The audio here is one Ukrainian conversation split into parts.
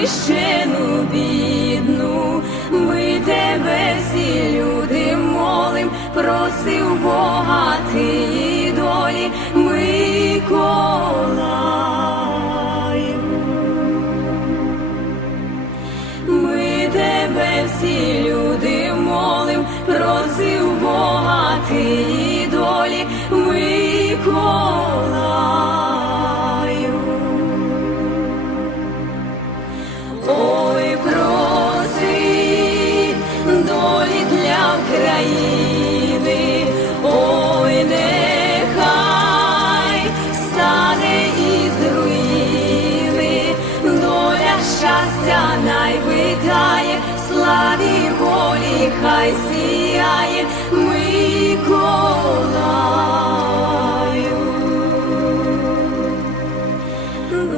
На знищену бідну, ми тебе всі люди молим, просив Бога ти долі, Миколаю. Ми тебе всі люди молим, просив України, ой, нехай стане із руїни, доля щастя найвитає, славі волі хай сіяє. Миколаю.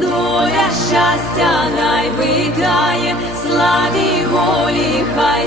Доля щастя найвитає, славі волі хай